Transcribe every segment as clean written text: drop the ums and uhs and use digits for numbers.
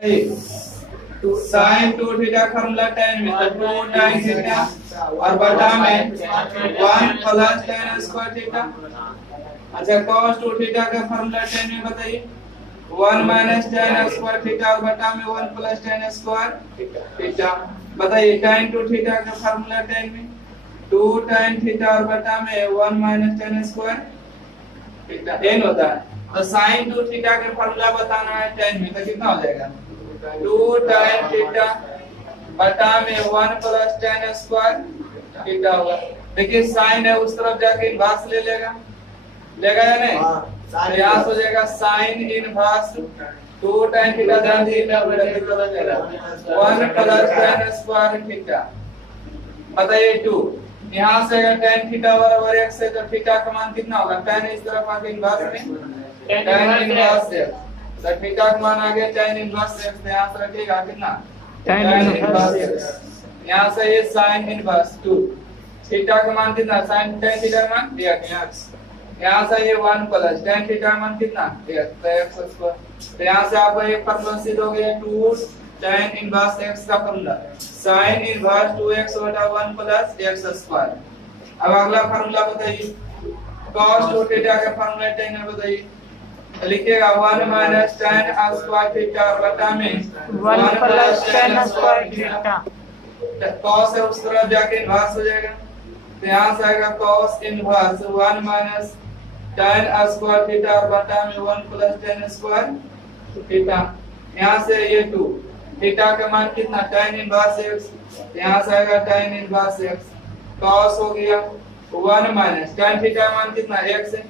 Sign 2 theta formula tan में, तो 2 tan theta और बटा में 1 प्लस tan स्क्वायर थीटा। अच्छा cos 2 थीटा का फॉर्मूला tan में बताइए, 1 माइनस tan स्क्वायर थीटा और बटा में 1 प्लस tan स्क्वायर थीटा। बताइए tan 2 थीटा का फॉर्मूला tan में 2 tan थीटा और बटा में 1 minus tan square theta n होता है। तो sin 2 थीटा का फॉर्मूला बताना है tan में, तो कितना हो जाएगा 2 tan थीटा बटा में 1 प्लस tan स्क्वायर थीटा होगा। देखिए साइन है उस तरफ जाके इनवर्स ले लेगा या नहीं, तो यहाँ हो जाएगा साइन इनवर्स 2 tan थीटा ध्यान दीजिए 1 प्लस tan स्क्वायर थीटा। बताइए 2 यहाँ से अगर tan थीटा बराबर x है तो थीटा का मान कितना होगा, tan इस तरफ आके इनवर्स में tan इनवर्स है, तो थीटा का मान आ गया tan इनवर्स x। यहाँ से रखिएगा कितना tan इनवर्स। यहाँ से ये sin इनवर्स 2 थीटा का मान कितना, sin tan थीटा का मान x। यहाँ से ये 1 प्लस tan थीटा का मान कितना x स्क्वायर। तो यहाँ से आपको एक फॉर्मूला सिद्ध हो गया 2 tan इनवर्स x का फॉर्मूला sin इनवर्स 2x बटा 1 प्लस x स्क्वायर। अब अगला फॉर्मूला बताइए cos 2 थीटा का फॉर्मूला tan है, बताइए लिखिएगा 1 माइनस tan स्क्वायर थीटा बटा में 1 plus tan square theta. cos है उस तरफ जाके इनवर्स हो जाएगा, तो यहाँ से आएगा cos inverse 1 minus tan square theta बटा में 1 प्लस tan स्क्वायर थीटा। यहाँ से ये 2 थीटा का मान कितना tan इनवर्स x, यहाँ से आएगा tan इनवर्स x। cos हो गया 1 माइनस tan थीटा का मान कितना x है,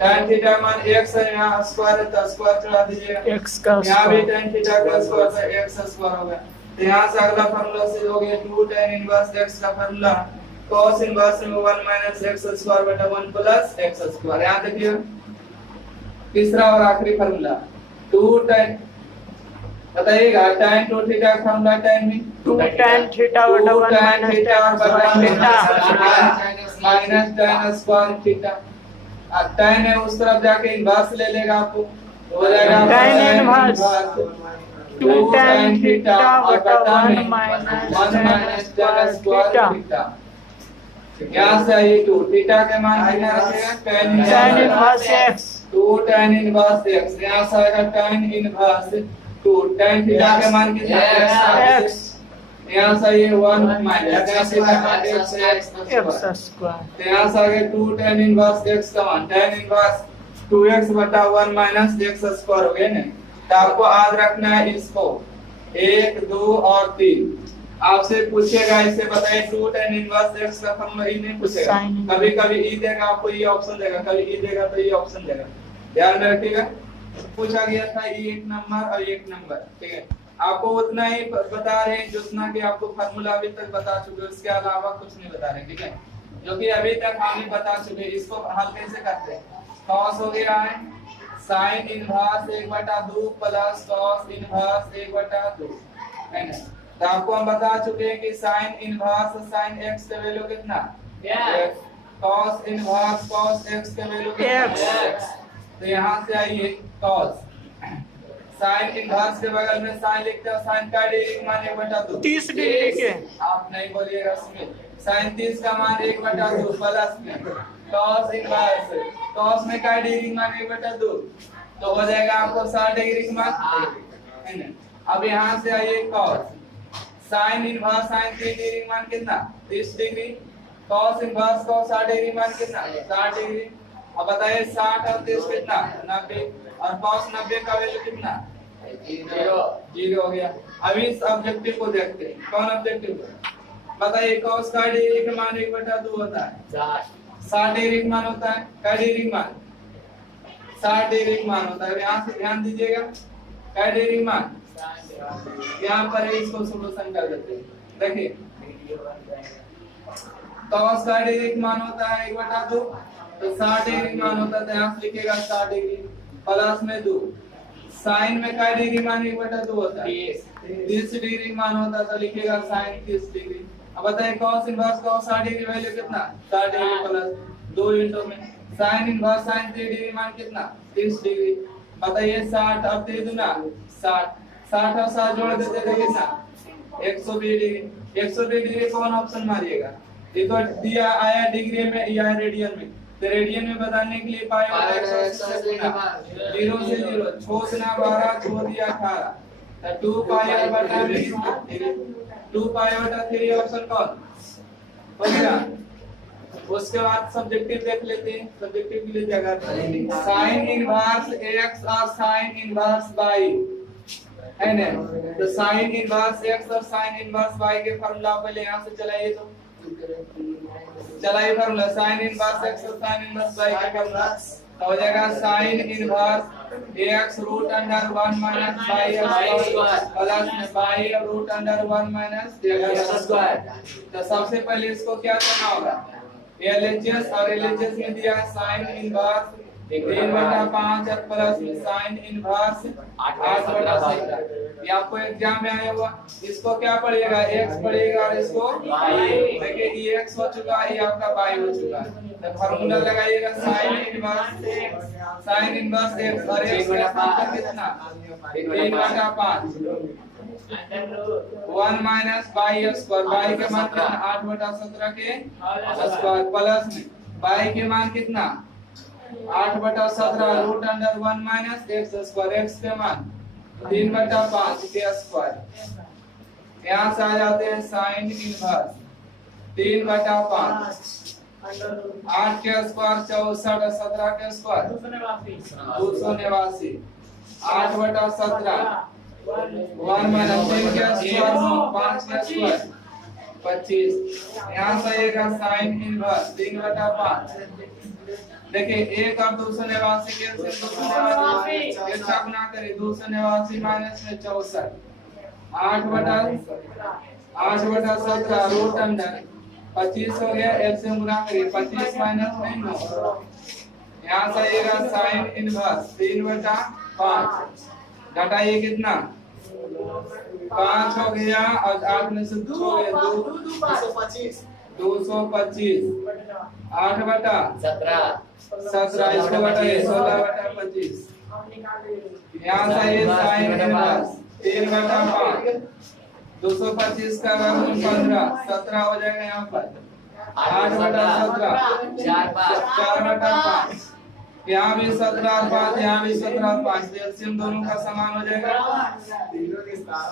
tan थीटा मान x है, यहाँ स्क्वायर है तो स्क्वायर चढ़ा दीजिएगा, x का यहाँ भी स्क्वायर tan थीटा का स्क्वायर है x स्क्वायर हो गया। तो यहाँ से अगला फॉर्मूला से हो गया 2 tan इनवर्स x का फॉर्मूला cos इनवर्स में 1 माइनस x स्क्वायर बटा 1 प्लस x स्क्वायर। यहाँ देखिए तीसरा और आखिरी फॉर्मूला 2 tan, बताइएगा tan 2 थीटा का फॉर्मूला tan में 2 tan थीटा बटा 1 माइनस थीटा और बटा theta minus tan square theta. अब tan है उस तरफ जाके इनवर्स ले लेगा, आपको हो जाएगा tan इनवर्स 2 tan थीटा बटा 1 माइनस tan स्क्वायर थीटा। यहाँ से ये 2 थीटा के मान कितना रखेगा tan inverse x 2 tan inverse x। यहाँ से आएगा tan इनवर्स 2 tan थीटा के मान कितना x। यहाँ से ये 1 माइनस x स्क्वायर। तो यहाँ से आगे 2 tan इनवर्स x का मान tan इनवर्स 2x बटा 1 माइनस x स्क्वायर हो गया ना। तो आपको याद रखना है इसको 1 2 और 3 आपसे पूछेगा, इसे बताइए 2 tan इनवर्स x का फॉर्मूला ही नहीं पूछेगा, कभी कभी ई देगा आपको ये ऑप्शन देगा, कभी ई देगा तो ये ऑप्शन देगा, ध्यान में रखिएगा। पूछा गया था ये 1 नंबर और 1 नंबर, ठीक है। आपको उतना ही बता रहे हैं जितना कि आपको फार्मूला अभी तक बता चुके, उसके अलावा कुछ नहीं बता रहे, ठीक है, जो कि अभी तक हमने बता चुके। इसको हल कैसे करते हैं, cos हो गया है sin inverse 1/2 plus cos inverse 1/2 है ना। तो आपको हम बता चुके हैं कि sin इनवर्स sin x का वैल्यू कितना cos इनवर्स cos x का वैल्यू कितना x। तो यहाँ से आइए cos sin इनवर्स के बगल में sin लिखते हैं, sin का डायरेक्ट मान 1/2 30 डिग्री के, आप नहीं बोलिएगा इसमें sin 30 का मान 1/2 प्लस में cos इनवर्स cos में का डायरेक्ट मान 1/2 तो हो जाएगा आपको 60 डिग्री का मान है ना। अब यहाँ से आइए cos sin inverse sin 3 degree मान कितना 30 degree, cos inverse cos 60 degree मान कितना 60 डिग्री। अब बताइए 60 और 30 कितना 90 और cos 90 का वैल्यू कितना 0 हो गया। अभी इस ऑब्जेक्टिव को देखते हैं, कौन ऑब्जेक्टिव बताइए, cos का डिग्री का मान 1/2 होता है, 60 डिग्री का मान होता है का डिग्री मान 60 डिग्री का मान होता है। यहाँ से ध्यान दीजिएगा का डिग्री मान, यहाँ पर इसको सॉल्यूशन कर देते हैं। देखिए cos का डिग्री मान होता है 1/2 तो 60 डिग्री मान होता है, तो यहाँ से लिखेगा 60 डिग्री प्लस में 2 sin में का डिग्री मान 1/2 होता है 30 डिग्री मान होता है, तो लिखेगा sin 30 डिग्री। अब बताइए cos inverse cos 60 degree value कितना 60 डिग्री प्लस 2 इंटू में sin इनवर्स sin 3 डिग्री मान कितना 30 डिग्री। बताइए 60 अब 3 दूना 60 60 और 60 जोड़ देते थे कितना 120 डिग्री। 120 डिग्री कौन ऑप्शन मारिएगा? ये तो दिया आया डिग्री में या रेडियन में, तो रेडियन में बताने के लिए पाई और 180 से गुना 0 से 0 छोड़ना 12 छोड़ दिया 18 तो 2 पाई और बटा में 2 पाई बटा 3 ऑप्शन कौन हो गया। उसके बाद सब्जेक्टिव देख लेते हैं। सब्जेक्टिव के लिए जगह साइन इनवर्स x और साइन इनवर्स y है ना, तो साइन इनवर्स x और साइन इनवर्स y के फार्मूला पहले यहां से चलाइए, तो चलाइए फार्मूला साइन इनवर्स x और साइन इनवर्स y का फार्मूला हो जाएगा sine inverse x root under 1 minus y plus y root under 1 minus x square. तो सबसे पहले इसको क्या करना होगा, LHS और LHS में दिया है साइन इनवर्स 3/5 और प्लस में साइन इनवर्स 8/17। ये आपको एग्जाम में आया हुआ, इसको क्या पढ़िएगा x पढ़िएगा और इसको y। देखिए ये x हो चुका है, ये आपका y हो चुका है, तो फार्मूला लगाइएगा साइन इनवर्स x और x का मान कितना 3/5 1 माइनस y स्क्वायर, y के मान कितना 8/17 के स्क्वायर प्लस में y के मान कितना 8/17 root under 1 minus x square, x के मान 3/5 के स्क्वायर। यहाँ से आ जाते हैं साइन इनवर्स 3/5 8 के स्क्वायर 64 17 के स्क्वायर 289 8/17 1 माइनस 3 के स्क्वायर 5 के स्क्वायर 25। यहाँ से आएगा साइन इनवर्स 3/5। देखिए 1 और 289 के 289 ये छाप ना करें, 289 माइनस में 64 8/17 रूट अंडर 25 हो गया, f से गुना करिए 25 माइनस में 9। यहाँ से आएगा साइन इनवर्स 3/5 घटाइए कितना 5 हो गया और 8 में से 2 हो गया 225 8/17 इसको घटाइए 16/25। यहाँ से ये साइन इनवर्स 3/5 225 का वर्गमूल 15 17 हो जाएगा यहाँ पर 8/17 4/5 यहाँ भी 17 और 5 यहाँ भी 17 और 5 एलसीएम दोनों का समान हो जाएगा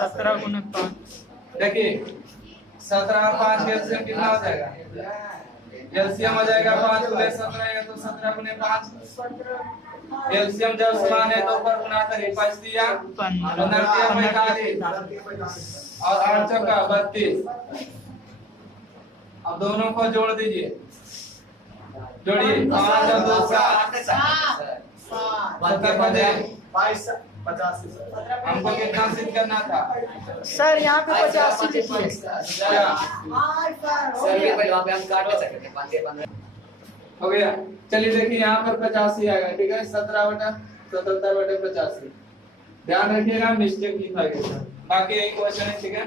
17 गुना 5। देखिए 17 और 5 एलसीएम कितना हो जाएगा, एलसीएम हो जाएगा 5 गुने 17 है तो 17 गुने 5। एलसीएम जब समान है तो ऊपर गुना करिए 5 दिया 45 और 8 चौका 32। अब दोनों को जोड़ दीजिए, जोड़िए 5 और 2 7 हमको कितना सिद्ध करना था सर, यहाँ पे 85 लिखिए। हो गया। चलिए देखिए यहाँ पर 85 आएगा, ठीक है 17/77/85। ध्यान रखिएगा मिस्टेक लिखा गया, बाकी यही क्वेश्चन है, ठीक है।